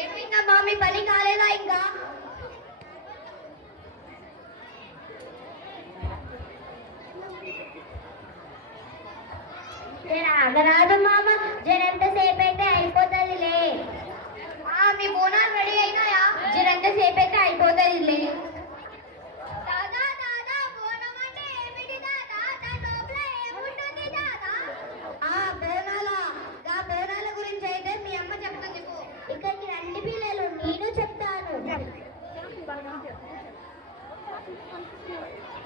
ఏంటింకమ్మా మీ పని కాలేదా ఇంకా? ఆగరాదు మామ, జరంతసేపు అయితే అయిపోతుందిలే. మీ బోనాలు రెడీ అయినాయా? జరంతసేపు అయితే అయిపోతుందిలే. దాదా దాదా, బోనం అంటే ఏమిటి దాదా? దాని లోపల ఏముంటుంది దాదా? బోనాల గురించి అయితే మీ అమ్మ చెప్తుంది. ఇక్కడికి రండి పిల్లలు, నేను చెప్తాను.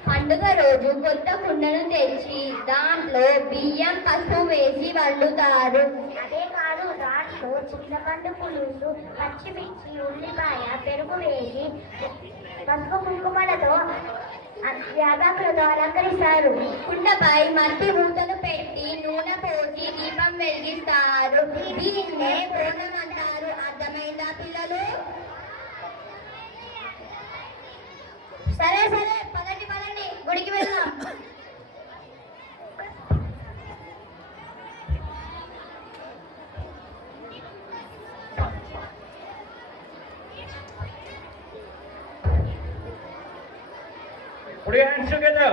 పండుగ రోజు కొత్త కుండను తెచ్చి దాంట్లో బియ్యం పసుపు వేసి వండుతారు. అదే కాదు, దాంట్లో చింతపండు పులుసు, పచ్చిమిర్చి, ఉల్లిపాయ, పెరుగు వేసి పసుపు కుంకుమలతో వ్యాపారులతో అలంకరిస్తారు. కుండపై మట్టి మూతను పెట్టి నూనె పోసి దీపం వెలిగిస్తారు. దీన్నే బోనం అంటారు. అర్థమైందా పిల్లలు? సరే సరే, పదండి పదండి, గుడికి వెళ్దాం. Put your hands together.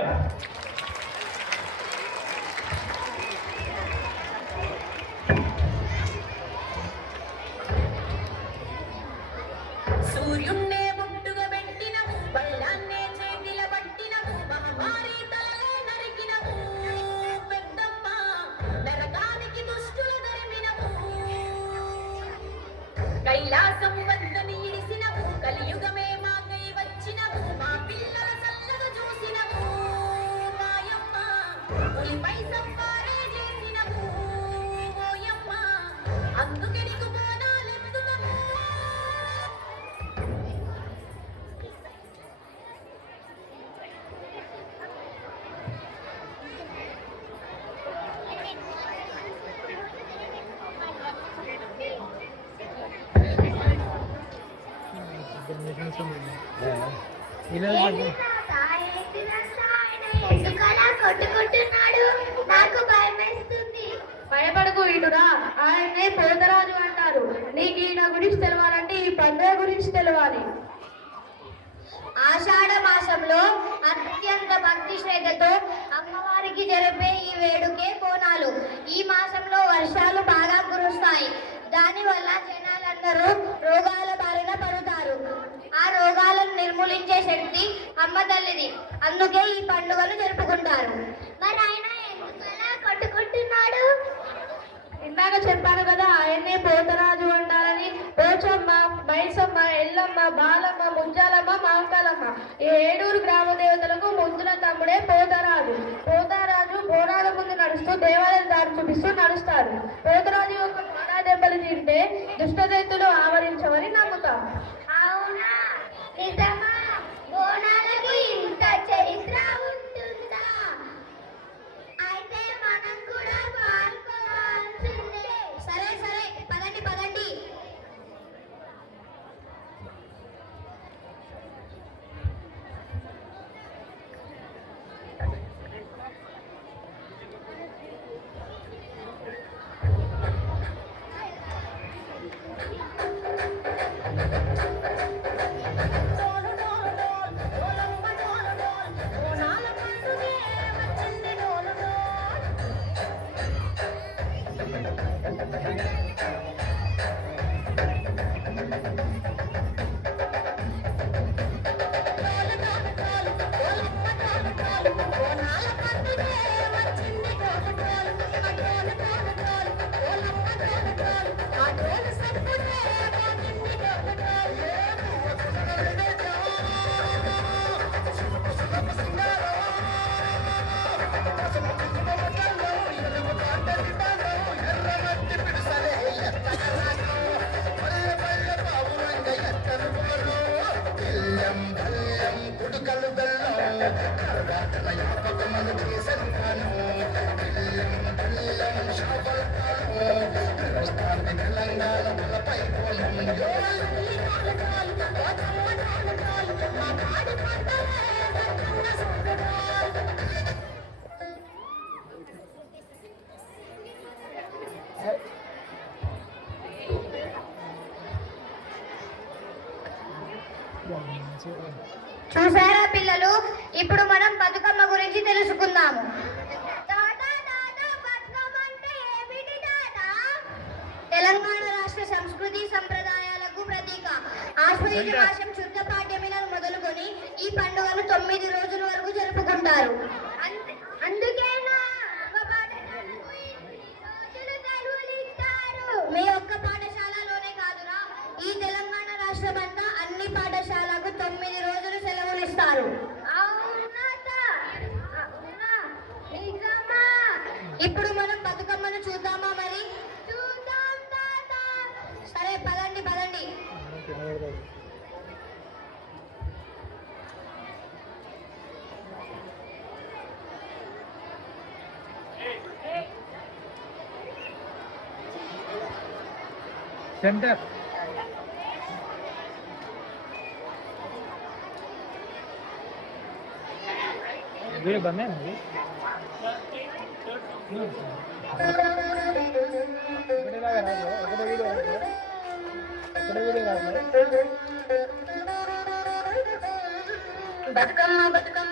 Kailasam వద్దని ఇడిసినవు, కలియుగమే మాకై వచ్చినవు, మా పిల్లల చల్లగా చూసినవు మాయమ్మ, ఉలిపై సంపారే చేసినవు ఓయమ్మ, అందుకే నీకు బోనాలెత్తుతాము. కొట్టుకుంటున్నాడు, నాకు భయమేస్తుంది. భయపడకు వీడురా, ఆయన్నే పోతరాజు అంటారు. నీకు ఈయన గురించి తెలవాలంటే ఈ పండుగ గురించి తెలవాలి. ఆషాఢ మాసంలో అత్యంత భక్తి శ్రద్ధతో అమ్మవారికి జరిపే ఈ వేడుకే బోనాలు. ఈ మాసంలో వర్షాలు బాగా కురుస్తాయి. దానివల్ల జనాలందరూ రోగాల బారిన పడతారు. ఆ రోగాలను నిర్మూలించే శక్తి అమ్మ తల్లిది. అందుకే ఈ పండుగను జరుపుకుంటారు. మరి ఆయన ఎందుకలా కొట్టుకుంటున్నాడు? ఇందాక చెప్పాను కదా, ఆయన్నే పోతరాజు అంటారని. పోచమ్మ, మైసమ్మ, ఎల్లమ్మ, బాలమ్మ, ముజ్జాలమ్మ, మాంకాలమ్మ ఈ 7 గ్రామ దేవతలకు ముందున తమ్ముడే పోతరాజు. పోతరాజు బోనాల ముందు నడుస్తూ దేవాలయం దారి చూపిస్తూ నడుస్తారు. పోతరాజు యొక్క బాణా దెబ్బలు తింటే దుష్టదైతులు ఆవరించవని నమ్ముతాం. అవునా, నిజమా? బోనాలకి ఇంత చరిత్ర ఉంటుందా? అయితే మనం కూడా పాల్గొనాల్సిందే. సరే సరే, పదండి పదండి. చూసారా పిల్లలు, ఇప్పుడు మనం బతుకమ్మ గురించి తెలుసుకుందాము. తెలంగాణ రాష్ట్ర సంస్కృతి సంప్రదాయాలకు ప్రతీక. ఆశ్వయుజ మాసం శుద్ధ పాడ్యమిలను మొదలుకొని ఈ పండుగను 9 రోజుల వరకు జరుపుకుంటారు. అందుకేనా మీ ఒక్క పాఠశాలలోనే కాదురా, ఈ తెలంగాణ రాష్ట్రమంతా అన్ని పాఠశాలకు 9 రోజులు సెలవులు ఇస్తారు. ఇప్పుడు మనం బతుకమ్మను చూద్దామా మరి? చూద్దాం తాత. సరే పదండి పదండి. सेंटर ये बने हैं బతుకమ్మ బతుకమ్మ